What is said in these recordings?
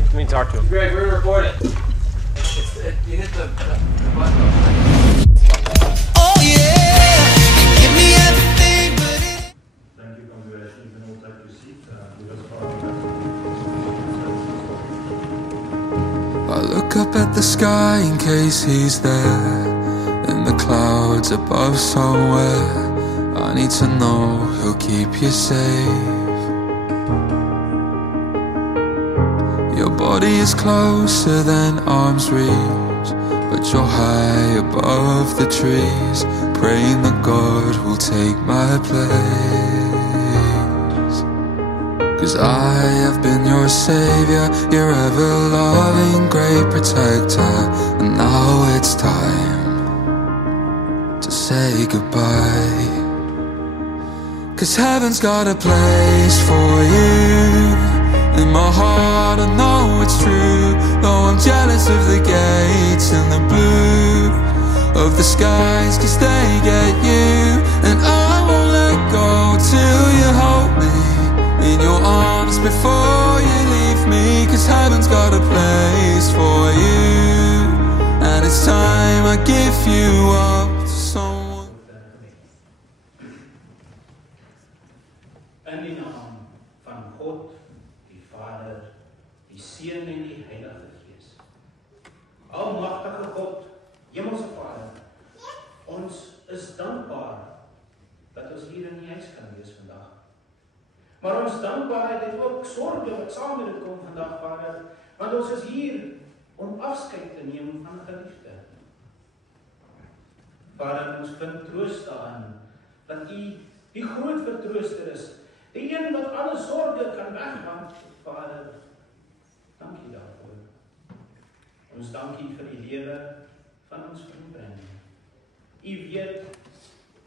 Let me talk to him. Greg, we're gonna record it. You hit the button. Oh yeah, give me everything but it. Thank you, congratulations, and we'll take your seat. I look up at the sky in case he's there, in the clouds above somewhere. I need to know he'll keep you safe. Your body is closer than arm's reach, but you're high above the trees, praying that God will take my place. 'Cause I have been your savior, your ever-loving great protector, and now it's time to say goodbye. 'Cause heaven's got a place for you. In my heart I know it's true, though I'm jealous of the gates and the blue of the skies, 'cause they get you. And I won't let go till you hold me in your arms before you leave me. 'Cause heaven's got a place for you, and it's time I give you up to someone. In die naam van God, die Vader, die Seun en die Heilige Gees. Almagtige God, Hemelse Vader, ons is dankbaar dat ons hier in die huis kan wees vandag. Maar ons dankbaarheid het ook sorge wat saam met dit kom vandag, Vader, want ons is hier om afskeid te neem van geliefde. Vader, ons vind troos daarin, dat U die groot vertrooster is, die een wat alle sorge kan wegvat, Vader. Dankie daarvoor. Ons dankie vir die lewe van ons vriend Brandon. U weet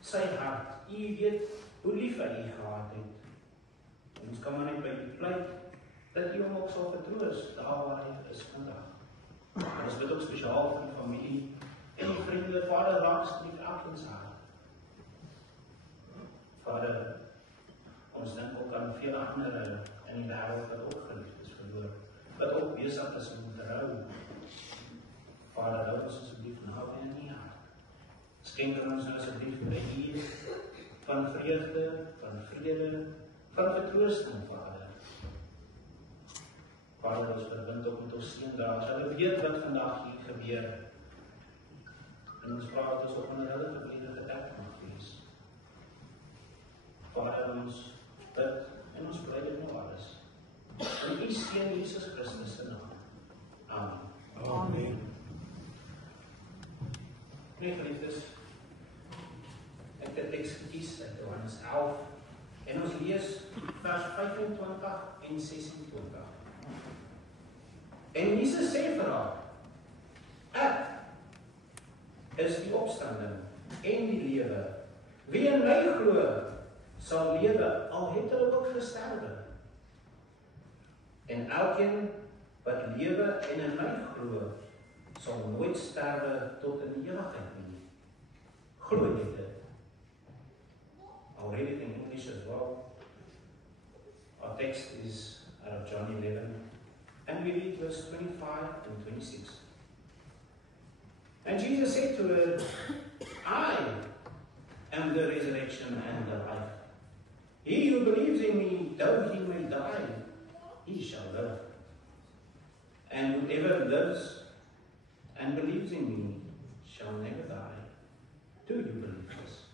sy hart, U weet hoe lief hy U gehad het. Ons kan maar net by U pleit, dat U hom ook sal vertroos, daar waar hy is vandag. Ons bid ook spesiaal vir die familie en die vriende, Vader, raak met elkeen se hart. Vader, ons dink ook aan vele ander in die wêreld wat ook geliefdes verloor, wat ook besig is om te rou. Vader, hou ons asseblief naby in U hart. Skenk ons nou asseblief 'n uur van vreugde, van vrede, van vertroosting, Vader. Vader, ons verbind ook met ons seun daar, dat hulle weet wat vandag hier gebeur. En ons vra dat ons ook onder hulle gebiede gedek mag wees. Vader, ons bid en ons bly dit nou alles. In U Seun Jesus Christus se naam. Amen. Amen. Nee, geliefdes, ek het 'n teks gekies uit Johannes 11 en ons lees vers 25 en 26. En Jesus sê vir haar, ek is die opstanding en die lewe. Wie in my glo, sal lewe, al het hulle ook gesterwe. En elkeen wat lewe en in my glo, sal nooit sterwe tot in die ewigheid nie. Glo jy dit? I'll read it in English as well. Our text is out of John 11, and we read verse 25 and 26. And Jesus said to her, I am the resurrection and the life. He who believes in me, though he may die, he shall live. And whoever lives and believes in me shall never die. Do you believe this?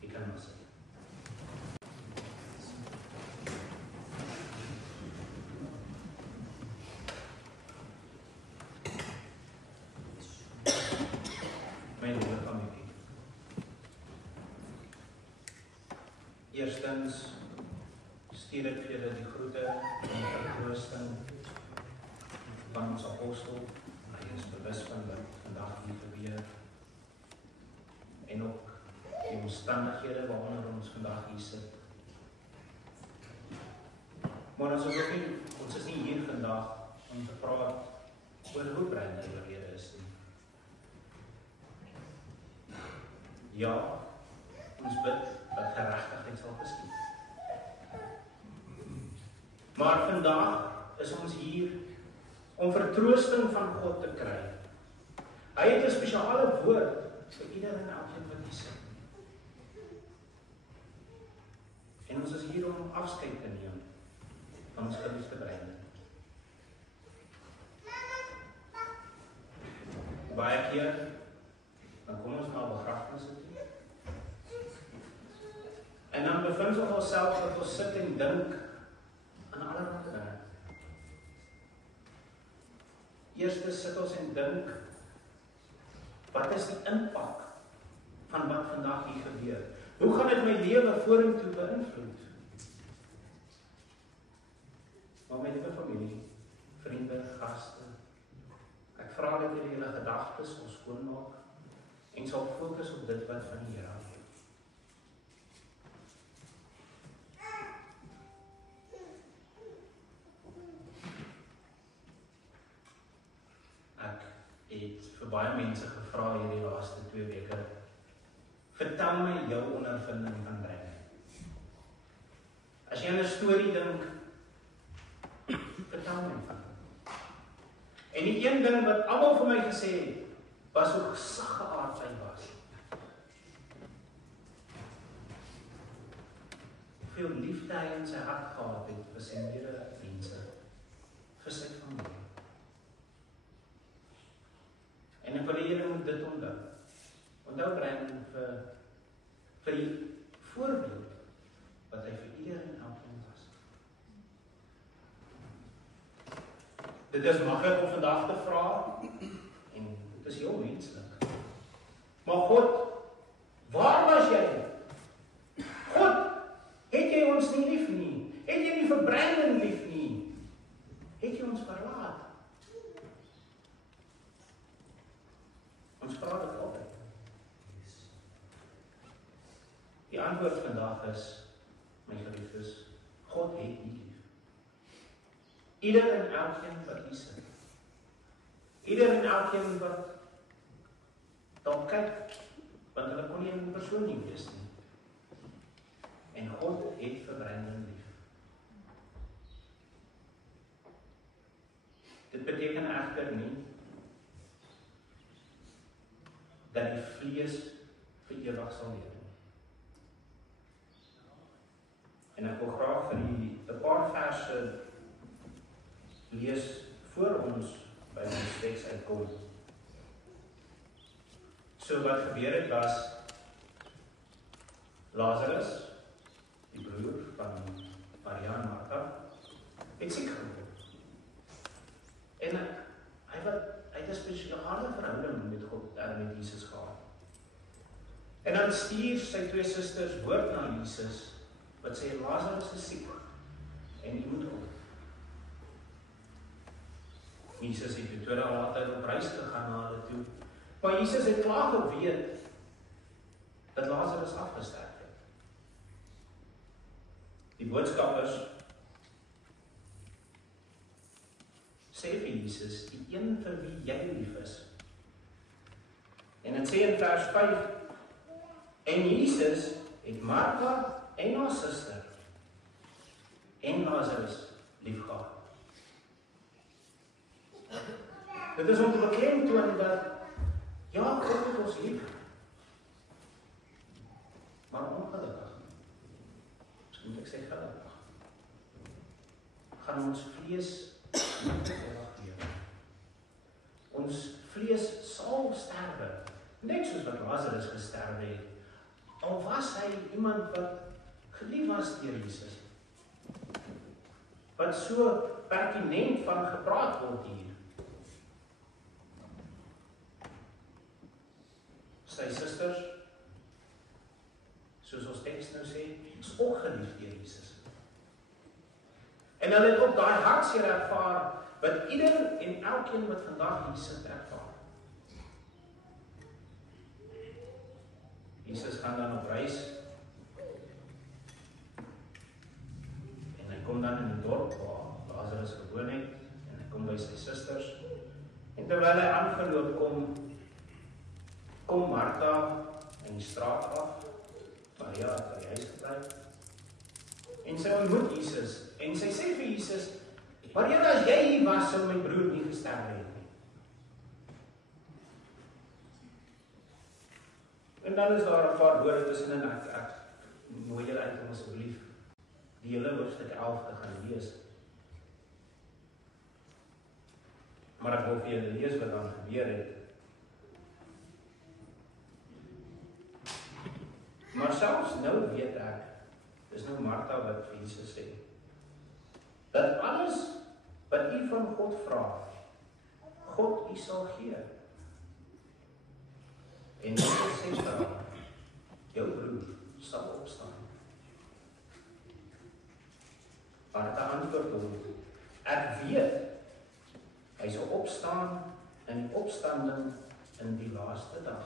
He cannot say. Eerstens stuur ek vir julle die groete en vertroosting van ons apostel. Hy is bewus van wat vandag hier gebeur en ook die omstandighede waaronder ons vandag hier sit. Maar ons is nie hier vandag om te praat oor hoe Brandon oorlede is nie. Ja, ons bid dat geregtigheid sal geskied. Maar vandag is ons hier om vertroosting van God te kry. Hy het 'n spesiale woord vir ieder en elkeen wat hier sit. En ons is hier om afskeid te neem van ons geliefde Brandon. Baie keer, dan kom ons na begrafnisse toe. En dan bevind ons onsself dat ons sit en dink aan allerlei dinge. Eerstens sit ons en dink, wat is die impak van wat vandag hier gebeur? Hoe gaan dit my lewe vorentoe beïnvloed? Maar my liewe familie, vriende, gaste, ek vra dat julle julle gedagtes sal skoonmaak en sal fokus op dit wat van die Here afkom. Ek het vir baie mense gevra hierdie laaste 2 weke, vertel my jou ondervinding van Brandon. As jy aan 'n storie dink, vertel my van. En die een ding wat almal vir my gesê het, was hoe gesaggeaard hy was. Hoeveel liefde hy in sy hart gehad het vir sy medemense, vir sy familie. En ek wil die Here moet dit onthou. Onthou Brandon vir die voorbeeld wat hy vir ieder en elkeen was. Dit is maklik om vandag te vra, en dit is heel menslik. Maar God, waar was jy? God, het jy ons nie lief nie? Het jy nie vir Brandon lief nie? Het jy ons verlaat? Ons vra dit altyd. Die antwoord vandag is, my geliefdes, God het nie lief. Ieder en elkeen wat hier sit. Ieder en elkeen wat dalk kyk, want hulle kon nie 'n persoon nie wees nie. En God het vir Brandon lief. Dit beteken egter nie dat die vlees vir ewig sal leef. En ek wil graag vir 'n paar verse lees voor ons by ons teks uitkom. So wat gebeur het was, Lazarus, die broer van Maria en Martha, het siek geword. En hy het 'n spesiale verhouding met God, met Jesus gehad. En dan stuur sy 2 susters woord na Jesus, wat sê, Lazarus is siek, en jy moet kom. Jesus het 2 dae later op reis gegaan na hulle toe, maar Jesus het klaar geweet, dat Lazarus afgesterf het. Die boodskappers sê vir Jesus, die een vir wie jy lief is. En het sê in vers 5, en Jesus het Martha en haar suster en Lazarus lief gehad. Dit is om te beklemtoon dat, ja, God het ons lief, maar ongelukkig, moet ek sê gelukkig, gaan ons vlees nie te ewig. Ons vlees sal sterwe, net soos wat Lazarus gesterwe het, al was hy iemand wat gelief was deur Jesus, wat so pertinent van gepraat word hier. Sy susters, soos ons teks nou sê, is ook gelief deur Jesus. En hulle het ook daai hartseer ervaar, wat ieder en elkeen wat vandag hier sit ervaar. Jesus gaan dan op reis, en hy kom dan in die dorp waar Lazarus gewoon het, en hy kom by sy susters, en terwyl hy aangeloop kom Martha in die straat af, Maria het by die huis gebly, en sy ontmoet Jesus, en sy sê vir Jesus, Maar Here, as jy hier was, sou my broer nie gesterf het nie. En dan is daar 'n paar woorde tussenin, ek nooi julle uit om asseblief die hele hoofstuk 11 te gaan lees. Maar ek wil vir julle lees wat dan gebeur het. Maar selfs nou weet ek, dis nou Martha wat vir Jesus sê, dat alles wat u van God vra, God u sal gee. En Jesus sê vir haar, jou broer sal opstaan. Martha antwoord hom, ek weet, hy sal opstaan in die opstanding in die laaste dag.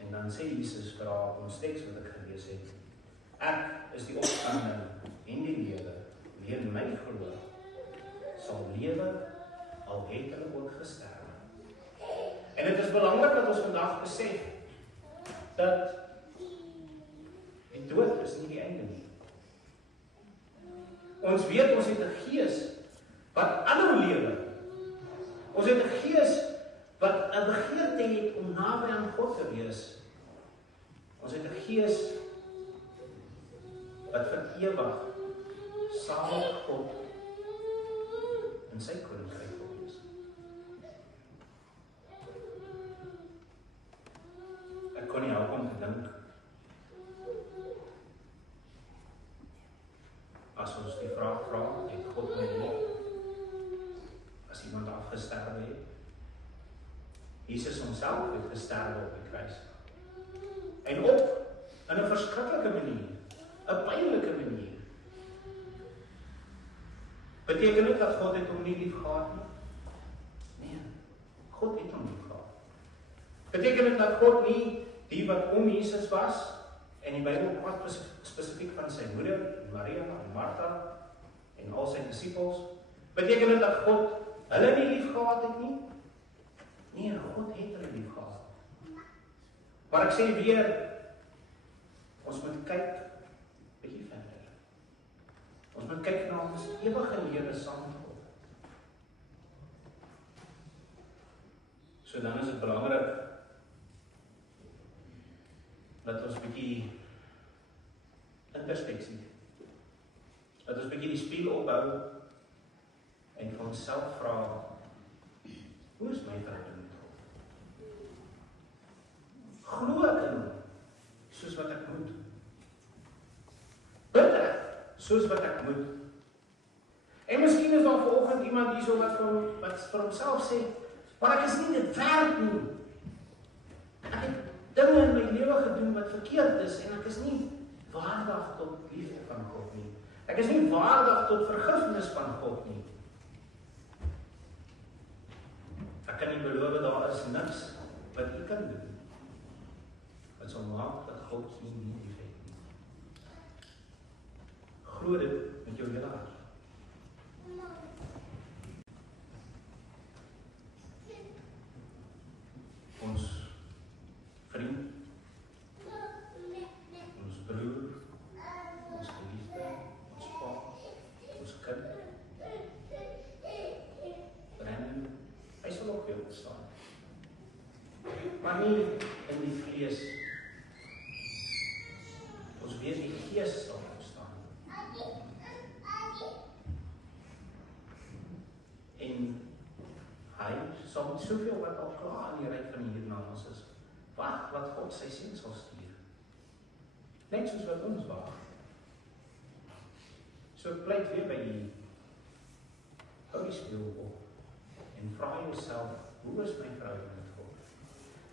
En dan sê Jesus vir haar, ons teks wat ek gelees het, ek is die opstanding en die lewe, wie in my glo, sal lewe, al het hulle ook gesterf. En dit is belangrik dat ons vandag besef, dat die dood is nie die einde nie. Ons weet, ons het 'n gees, wat aanhou lewe. Ons het 'n gees, wat 'n begeerte het om naby aan God te wees. Ons het 'n gees wat vir ewig saam met God in sy koninkryk wil wees. Ek kon nie help om te dink, as ons die vraag vra, het God my lief? As iemand afgesterwe het? Jesus homself het gesterwe op die kruis. En op in 'n verskriklike manier, 'n pynlike manier. Beteken dit dat God het hom nie lief gehad nie? Nee, God het hom lief gehad. Beteken dit dat God nie die wat om Jesus was, en die Bybel praat spesifiek van sy moeder, Maria en Martha, en al sy disippels, beteken dit dat God hulle nie lief gehad het nie? Nee, God het hulle lief gehad. Maar ek sê weer, ons moet kyk bietjie verder. Ons moet kyk na ons ewige lewe saam met God. So dan is dit belangrik dat ons bietjie introspeksie, dat ons bietjie die spieël opbou en vir onsself vra, hoe is my verhouding met God? Glo ek in hom, soos wat ek moet? Bid ek, soos wat ek moet? En miskien is daar vanoggend iemand hierso wat vir homself sê, maar ek is nie dit werd nie. Ek het dinge in my lewe gedoen wat verkeerd is, en ek is nie waardig tot liefde van God nie. Ek is nie waardig tot vergifnis van God nie. Ek kan nie beloof, daar is niks wat u kan doen, wat sal maak dat God u nie lief het nie. Glo dit met jou hele hart. Ons vriend, ons broer, ons geliefde, ons pa, ons kind, Brandon, hy sal ook weer opstaan. Maar nie in die vlees. Ons weet die gees sal opstaan. En hy sal met soveel wat al klaar in die ryk van die hiernamaals is, wag wat God sy seun sal stuur. Net soos wat ons wag. So pleit weer by die hou die spieël op en vra jouself, hoe is my verhouding met God?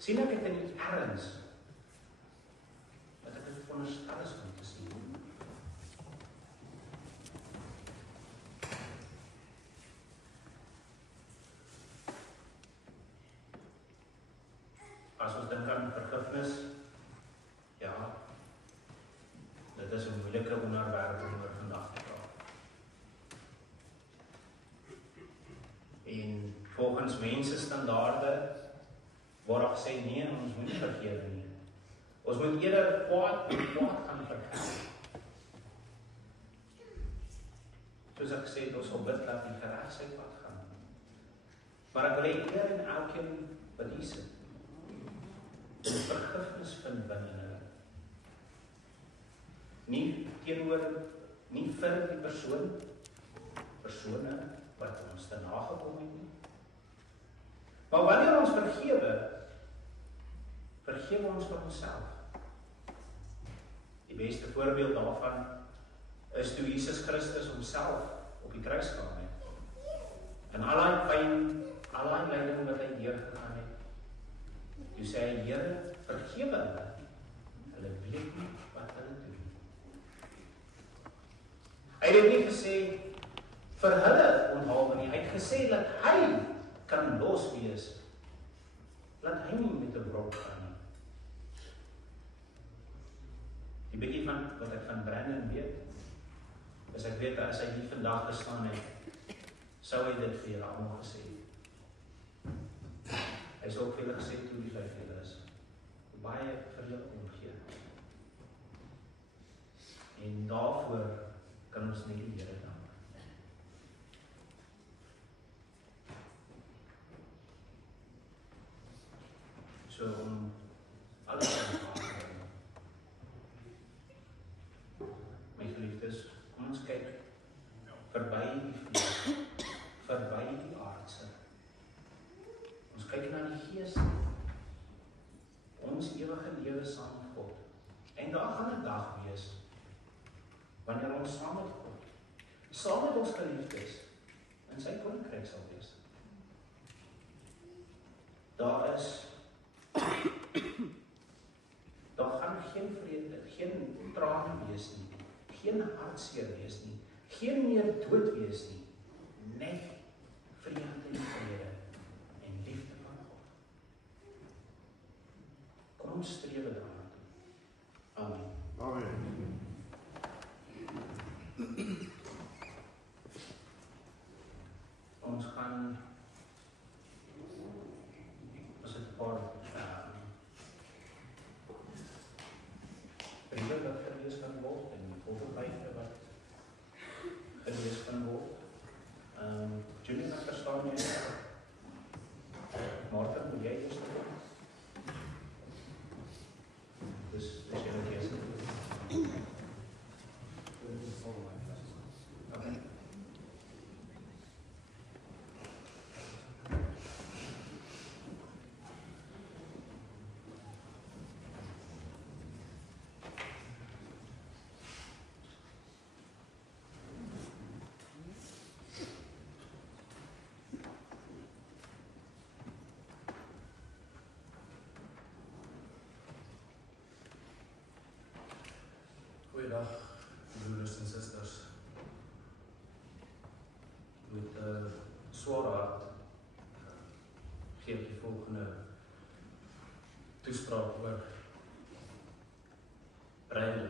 Sien ek het in die erns dat ek dit veronderstel is om te sien? As ons dink aan vergifnis, ja, dit is 'n moeilike onderwerp om oor vandag te praat. En volgens mense standaarde word daar gesê, nee, ons moet nie vergewe nie. Ons moet eerder kwaad met kwaad gaan vergewe. soos ek gesê het, ons sal bid dat die geregtigheid pad gaan. Maar ek wil hê eer en elkeen wat hier sit, vergifnis vind binne hulle. Nie teenoor, nie vir die persone wat ons te nagekom het nie. Maar wanneer ons vergewe ons vir onsself. Die beste voorbeeld daarvan is toe Jesus Christus homself op die kruis gehang het. En al die pyn, al die lyding wat hy deurgegaan het, toe sê hy, Here, vergewe hulle weet nie wat hulle doen. Hy het nie gesê vir hulle onthaal nie, hy het gesê dat hy kan los wees, laat hy nie met 'n brok gaan nie. Die bietjie van wat ek van Brandon weet, is ek weet as hy nie vandag gestaan het, sou hy dit vir julle almal gesê het. Hy sou ook vir julle gesê toe die lyf julle is, baie vir julle omgee. En daarvoor kan ons net die Here dank. So om alles te aanvaar. My geliefdes, kom ons kyk verby die vlees, verby die aardse. Ons kyk na die Gees, ons ewige lewe saam met God. En daar gaan 'n dag wees wanneer ons saam met God, saam met ons geliefdes in sy koninkryk sal wees. Daar gaan geen vrede, geen trane wees nie, geen hartseer wees nie, geen meer dood wees nie, net vrede en vrede en liefde van God. Kom ons streef daarna toe. Amen. Amen. Ons gaan as het 'n paar briewe wat gelees kan word en voorbereide wat gelees kan word. Julie, ek verstaan jy. Martin, moet jy eers doen? Dus jy moet eers doen. Okay. Goeiedag, broeders en susters. Met 'n swaar hart gee ek die volgende toespraak oor Brandon.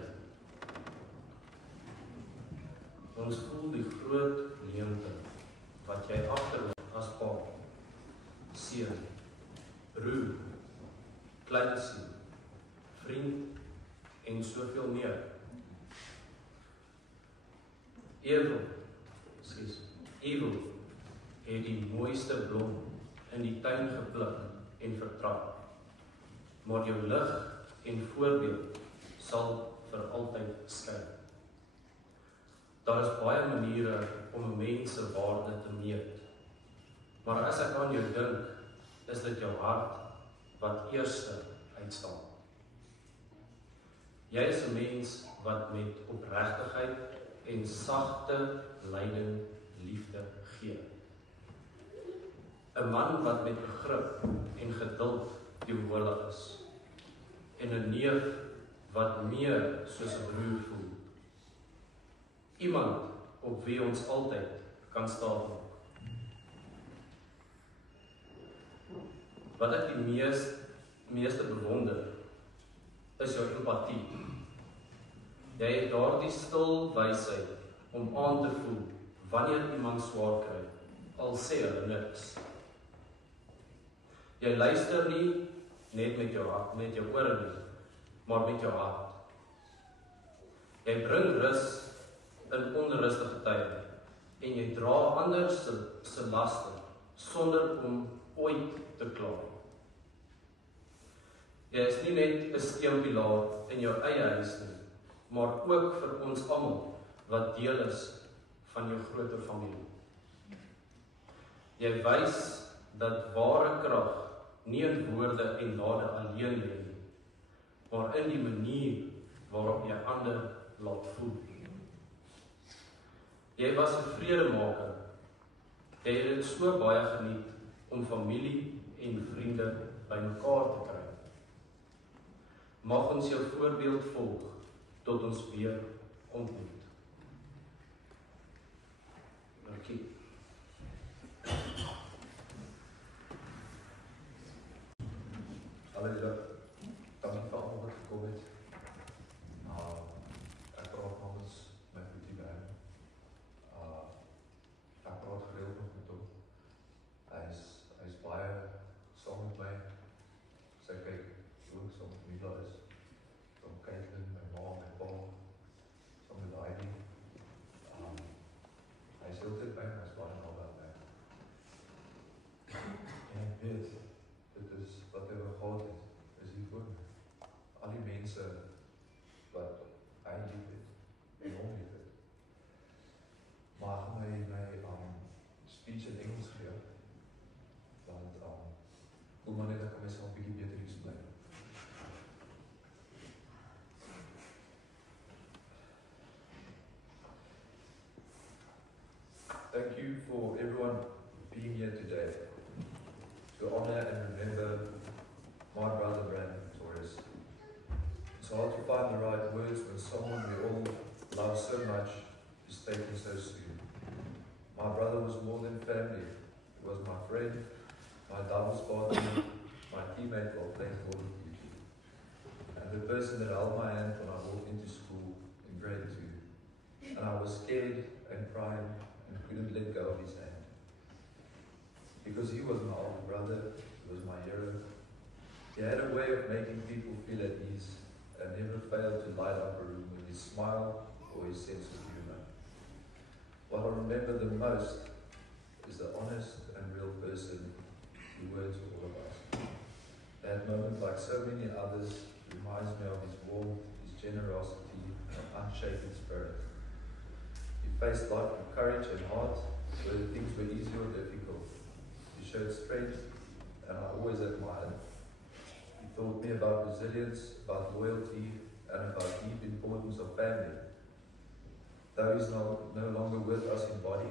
Ons voel die groot leemte wat jy agterlaat as pa, seun, broer, kleinseun, vriend en soveel meer. Evil het die mooiste blom in die tuin gepluk en vertrap. Maar jou lig en voorbeeld sal vir altyd skyn. Daar is baie maniere om 'n mens se waarde te meet. Maar as ek aan jou dink, is dit jou hart wat eerste uitstaan. Jy is 'n mens wat met opregtigheid en sagte lyding liefde gee. 'n Man wat met begrip en geduld teenwoordig is. En 'n neef wat meer soos 'n broer voel. Iemand op wie ons altyd kan staat. Wat ek die meeste bewonder, is jou empatie. Jy het daardie stil wysheid om aan te voel wanneer iemand swaar kry, al sê hulle niks. Jy luister nie net met jou hart, met jou ore nie, maar met jou hart. Jy bring rus in onrustige tye en jy dra ander se laste sonder om ooit te kla. Jy is nie net 'n steunpilaar in jou eie huis nie, maar ook vir ons almal wat deel is van jou groter familie. Jy wys dat ware krag nie in woorde en dade alleen lê nie, maar in die manier waarop jy ander laat voel. Jy was 'n vredemaker. Jy het dit so baie geniet om familie en vriende bymekaar te kry. Mag ons jou voorbeeld volg tot ons weer ontmoet. Dankie. Halleluja. Dankie vir almal wat gekom het. Ek praat namens my boetie Bern. Ek praat gereeld nog met hom. Hy is baie saam met my. Sy kyk hoe saam met Mila is. Saam met Caitlin, my ma, my pa. Saam met Heidi. Hy is altyd by my, hy is baie naby aan my. En ek weet, dit is wat hy gehad het, is hier voor my. Al die mense wat hy lief het, en hom lief het. Maar hy my speech in Engels gee, want hoe maar net ek kan myself bietjie beter explain. Thank you for everyone being here today to honor and remember my brother Brandon Torres. It's hard to find the right words when someone we all love so much is taken so soon. My brother was more than family. He was my friend, my doubles partner, my teammate while playing Call of Duty, and the person that held my hand when I walked into school in grade 2. And I was scared and crying and couldn't let go of his hand. Because he was my older brother, he was my hero. He had a way of making people feel at ease and never failed to light up a room with his smile or his sense of humor. What I remember the most is the honest and real person he were to all of us. That moment, like so many others, reminds me of his warmth, his generosity, and unshaken spirit. He faced life with courage and heart, whether things were easy or difficult. He showed strength, and I always admired him. He taught me about resilience, about loyalty, and about the deep importance of family. Though he's no longer with us in body,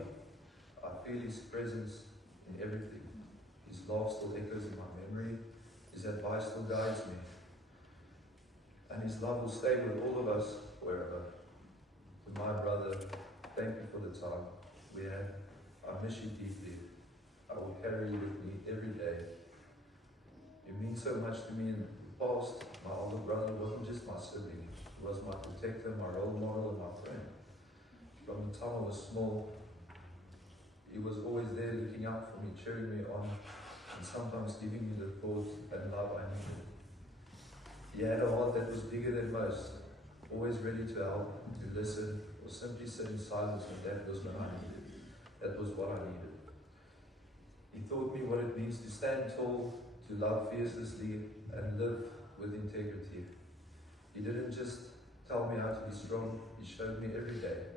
I feel his presence in everything. His laugh still echoes in my memory, his advice still guides me. And his love will stay with all of us forever. To my brother, thank you for the time we had. I miss you deeply. I will carry you with me every day. You mean so much to me in the past. My older brother wasn't just my sibling. He was my protector, my role model, and my friend. From the time I was small, he was always there looking out for me, cheering me on, and sometimes giving me the thought and love I needed. He had a heart that was bigger than most, always ready to help, to listen, or simply sit in silence when that was what I needed. That was what I needed. He taught me what it means to stand tall, to love fiercely, and live with integrity. He didn't just tell me how to be strong, he showed me every day.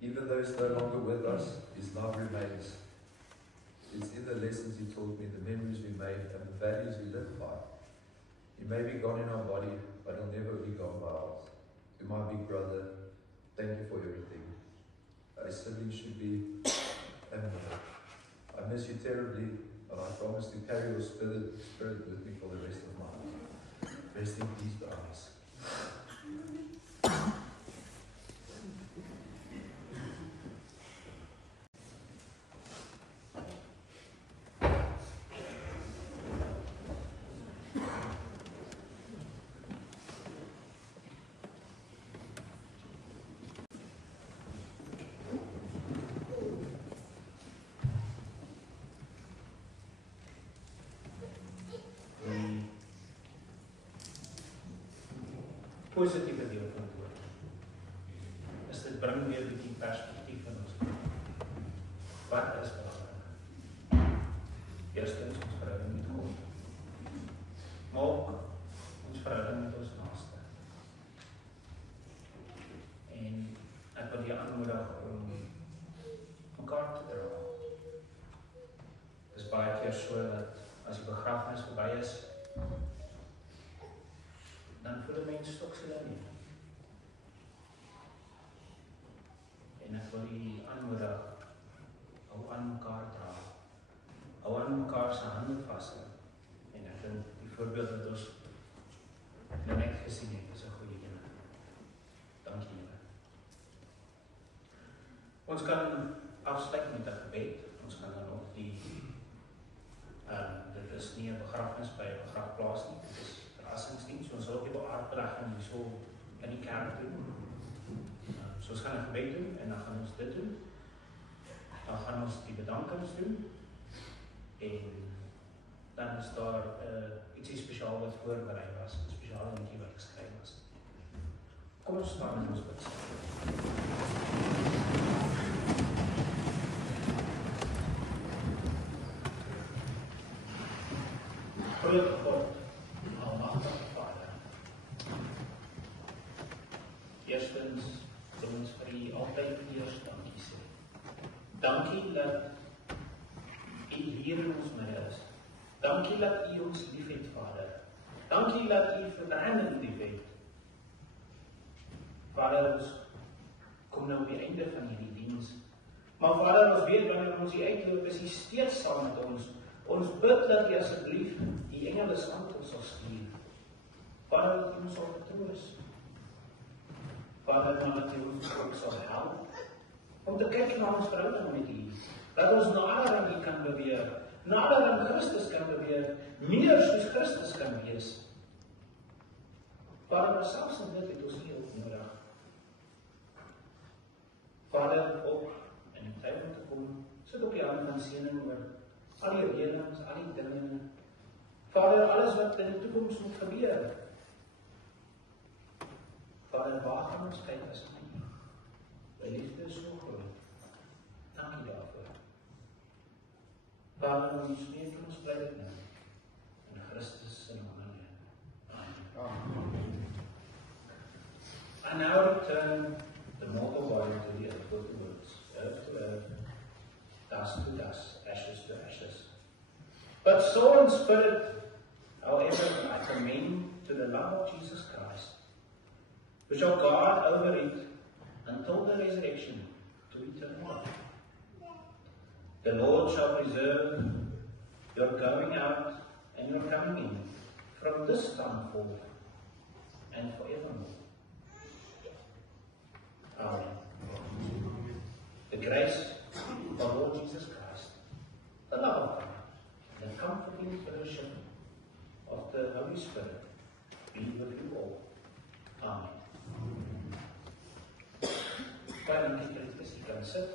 Even though he's no longer with us, his love remains. It's in the lessons he taught me, the memories we made, and the values we lived by. He may be gone in our body, but he'll never be gone by ours. To my big brother, thank you for everything. A sibling should be and more. I miss you terribly, but I promise to carry your spirit with me for the rest of my life. Rest in peace, brothers. Positiewe deel van het woord is dit bring weer 'n bietjie perspektief in ons lewe. Wat is belangrik? Eerstens ons verhouding met God. Maar ook ons verhouding met ons naaste. En ek wil jou aanmoedig om mekaar te dra. Dit is baie keer so dat as die begrafenis verby is, dan voel 'n mens stoksel nie. En ek wil u aanmoedig, hou aan mekaar dra. Hou aan mekaar se hande vashou. En ek dink die voorbeeld wat ons nou net gesien het, is 'n goeie een. Dankie julle. Ons kan afsluit met 'n gebed. Ons kan dan ook die dit is nie 'n begrafenis by 'n begrafplaas nie. Dit is verrassingsdiens. Ons sal ook die beaardbelegting hierso in die kerk doen. So ons gaan 'n gebed doen en dan gaan ons dit doen. Dan gaan ons die bedankings doen. En dan is daar ietsie spesiaal wat voorberei was, 'n spesiale liedjie wat geskryf was. Kom ons staan en ons bid. Groot God, almagtige Vader. Eerstens wil ons vir U altyd eers dankie sê. Dankie dat U hier in ons midde is. Dankie dat U ons liefhet, Vader. Dankie dat U verbrandend liefhet. Vader, ons kom nou op die einde van hierdie diens. Maar Vader, ons weet wanneer ons hier uitloop, is U steeds saam met ons. Ons bid dat U asseblief die engele saam met ons sal stuur. Vader, dat U ons sal vertroos. Vader, maar dat U ons ook sal help om te kyk na ons verhouding met U. Dat ons nader aan U kan beweeg, nader aan Christus kan beweeg, meer soos Christus kan wees. Vader, selfs in dit het ons U ook nodig. Vader, ook in die tyd om te kom, sit op die hand van seëning oor al die redings, al die dinge. Vader, alles wat in die toekoms moet gebeur. Vader, waar gaan ons kyk as nie? Die liefde is so groot. Dankie daarvoor. Vader, ons smeek en ons bly dit nou. In Christus se naam. Amen. And now return the mortal body to the earth with the words, earth to earth, dust to dust, ashes to ashes. But soul and spirit, however, I commend to the love of Jesus Christ, which shall guard over it until the resurrection to eternal life. The Lord shall preserve your going out and your coming in from this time forth and forevermore. Amen. The grace of our Lord Jesus Christ, the love of God, and the comforting fellowship of the Holy Spirit be with you all. Amen. Vader, you can sit.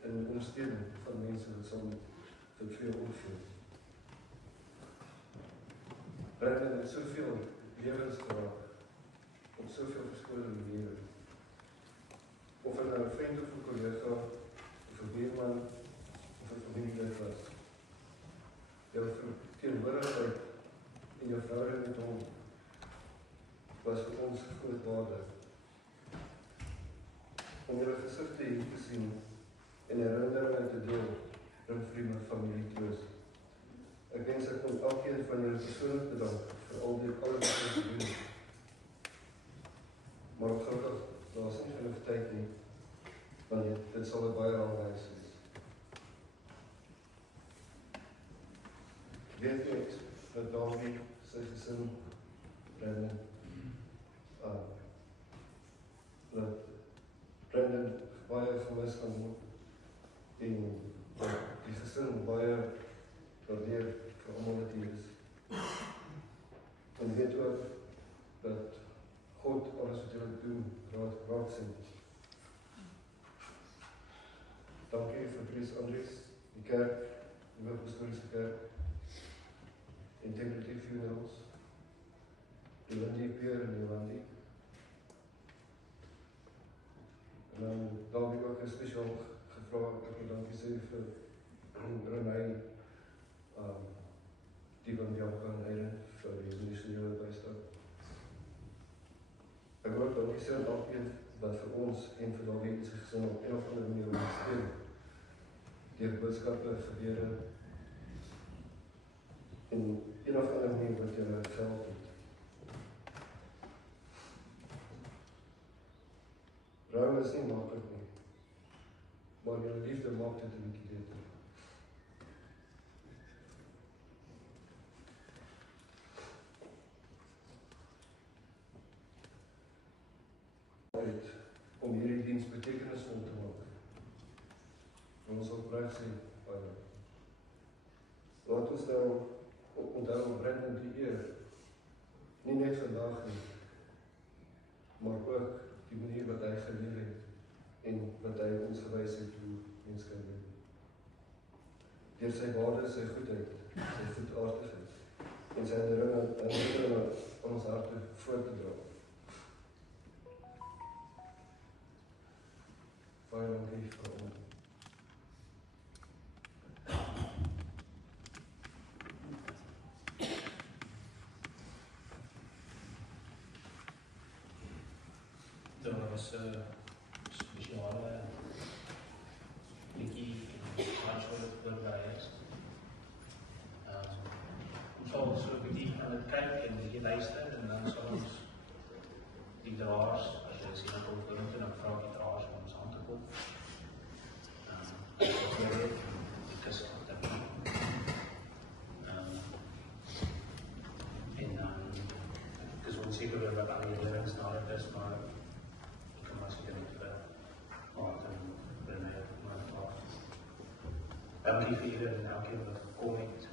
En ondersteuning van mense wat saam tot veel opvoer. Bring met soveel lewens geraak, op soveel verskillende maniere. Of het nou 'n vriend of 'n kollega, of 'n buurman, of 'n familielid was. Jou teenwoordigheid en jou verhouding met hom was vir ons groot waarde. Om julle gesigte hier te sien en wil julle persoonlik bedank vir al die alles wat julle gedoen het. Maar gelukkig, daar is nie genoeg tyd nie, want dit sal 'n baie lang reis wees. Weet jy dat Dawie sy gesin Brandon dat Brandon baie gemis gaan word en dat die gesin baie waardeer vir almal wat hier is. En weet ook dat God alles wat julle doen raak sien. Dankie vir Chris Andries, die kerk, die Apostoliese Kerk, Integrity Funerals, die Lindy Peer en Jolandi. En dan Dawie ook spesiaal gevra, ek wil dankie sê vir Renai, die van Bianca en Eiren vir die ministeriële bystand. Ek wil ook dankie sê aan elkeen wat vir ons en vir Dawie se gesin op een of ander manier ondersteun. Deur boodskappe, gebede en een of ander manier wat julle geld het. Rou is nie maklik nie, maar julle liefde maak dit 'n bietjie beter. Om hierdie diens betekenisvol te maak. En ons opreg sê, laat ons nou onthou Brandon die eer, nie net vandag nie, maar ook die manier wat hy geleef het en wat hy ons gewys het hoe mens kan doen. Deur sy waarde, sy goedheid, sy goedaardigheid en sy herinnering aan ons harte voor te dra. Baie dankie vir ons. Daar was 'n spesiale liedjie en hartseer voorberei is. Ons sal so 'n bietjie aan dit kyk en bietjie luister en dan sal ons die draers, as jy sien op die grond en dan vra die draers om ons aan te kom. Ons weet die kus op te doen. En dan is ons seker dat al die lerings na dit is, maar ek kan maar seker niet vir Martin, René, maar klaar. Dankie vir julle en elkeen wat gekom het.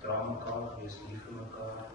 Dra mekaar, wees lief vir mekaar.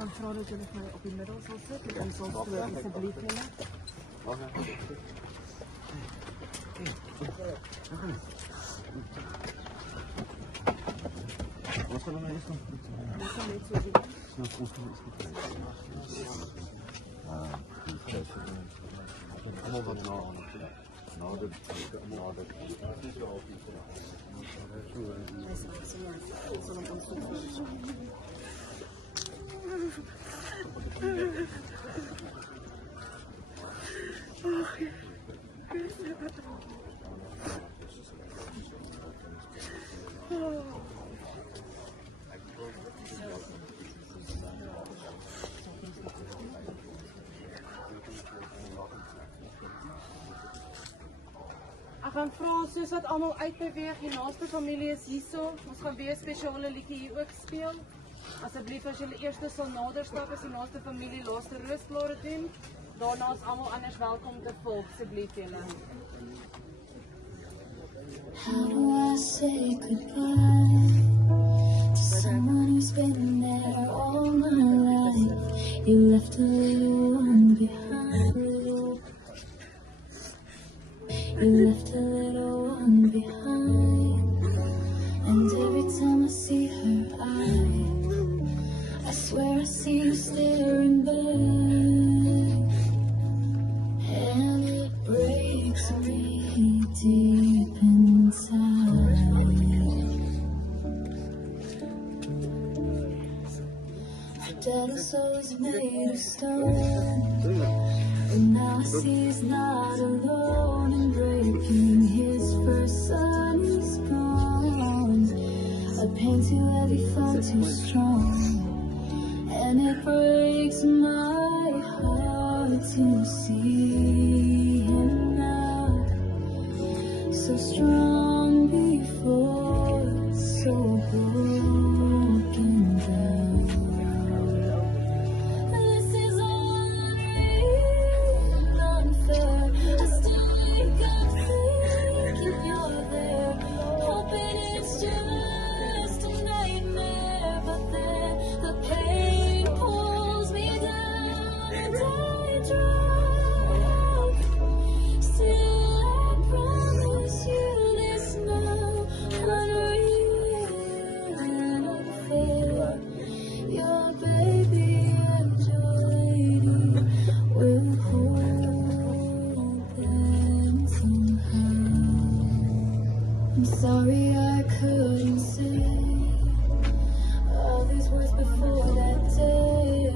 Ik vra dat jullie mij op je middel zal zetten en zo alsjeblieft nemen. Wat gaan we nou eerst doen? Dat kan niet zo doen. Allemaal wat nou dat gaan vra soos wat almal uitbeweeg, die naaste familie is hierso. Ons gaan weer 'n spesiale liedjie hier ook speel. Asseblief as julle eerste sal nader stap as die naaste familie laaste roosblare doen. Daarna is almal anders welkom te volg, asseblief julle. How do I say goodbye to someone who's been there all my life? You left a little one behind. You left a little one behind. And every time I see her eyes, I swear I see you staring back. And it breaks me deep inside. Her daddy soul is made of stone, and now I see he's not alone in breaking. His first son is gone. A pain too heavy, far too strong, and it breaks my heart to see him now. So strong before, so broken down. This is unreal, unfair. I still wake up thinking you're there, hoping it's just a nightmare. But then the pain pulls me down and I drown. Still I promise you this now, unreal and unfair. Your baby and your lady will hold them somehow. I'm sorry I couldn't say all these words before that day.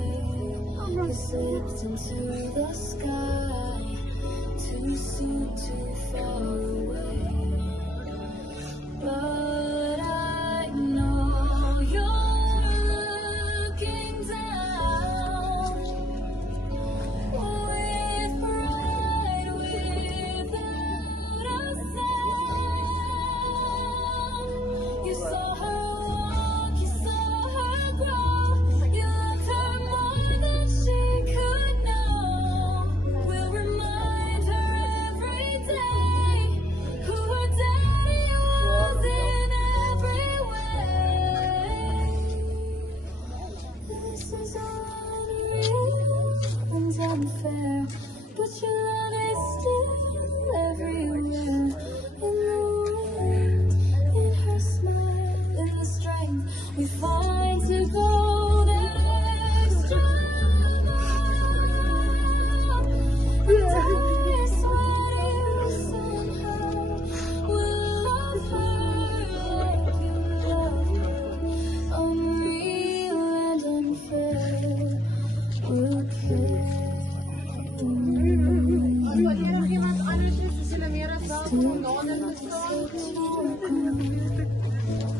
I slipped into the sky, too soon, too far away. But I know you're looking down with pride, without a sound. You saw her walk, you saw her grow, you loved her more than she could know. We'll remind her every day who her daddy was in every way. This is unreal and unfair, but your love is still everywhere. In the wind, in her smile, in the strength we find to go that extra mile. And I swear you somehow will love her like you love her. Unreal and unfair, will care. Wanneer iemand anders is, is julle meer as welkom om nader te staan.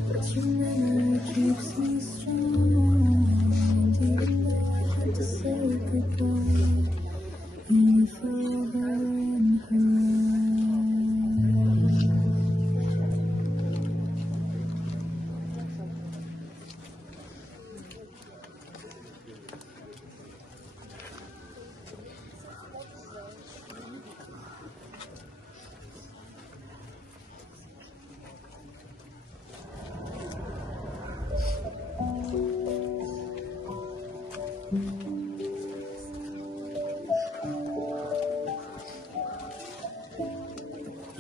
But your memory keeps me strong, and even though to say goodbye, you forever in her eyes.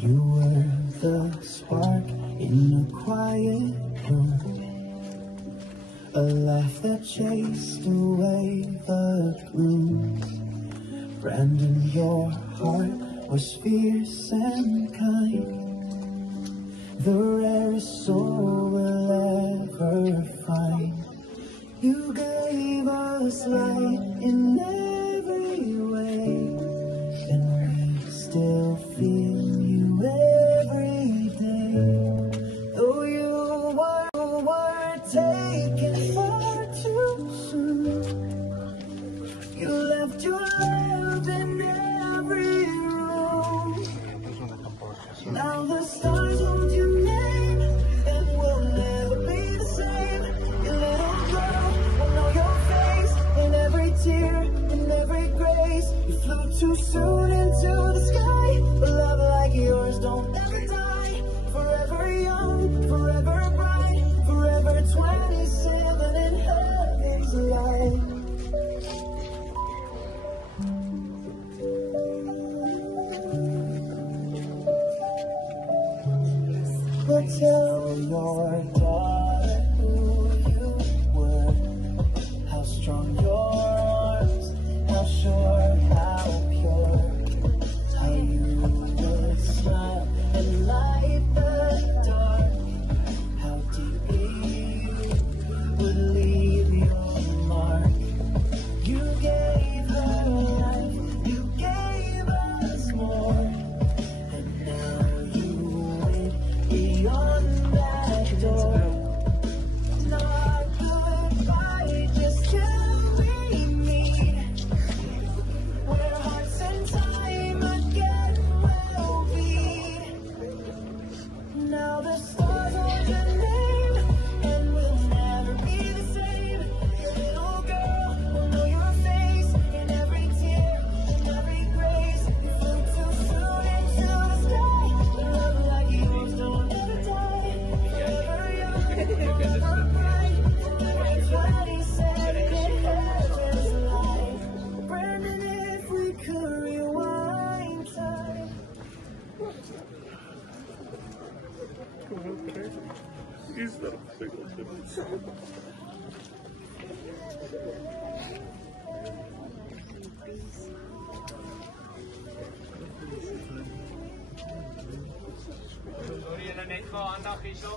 You were the spark in a quiet room, a laugh that chased away the gloom. Brandon, your heart was fierce and kind, the rarest soul we'll ever find. You gave us light in every way, and we still feel you every day. Though you were taken far too soon, you left your love in every room. Now would leave your mark. You gave her life, you gave us more, and now you went beyond that door. Not goodbye, just till we meet, where hearts and time again will beat. Now the stars hold your name, and we'll never be the same. Little girl, we'll know your face in every tear, in every grace. You flew too soon into the sky. Love like yours don't ever die. Forever young, forever bright. 27 in heaven's light. Brandon, if we could rewind time. Is that a single difference? Sorry, net vir aandag hierso.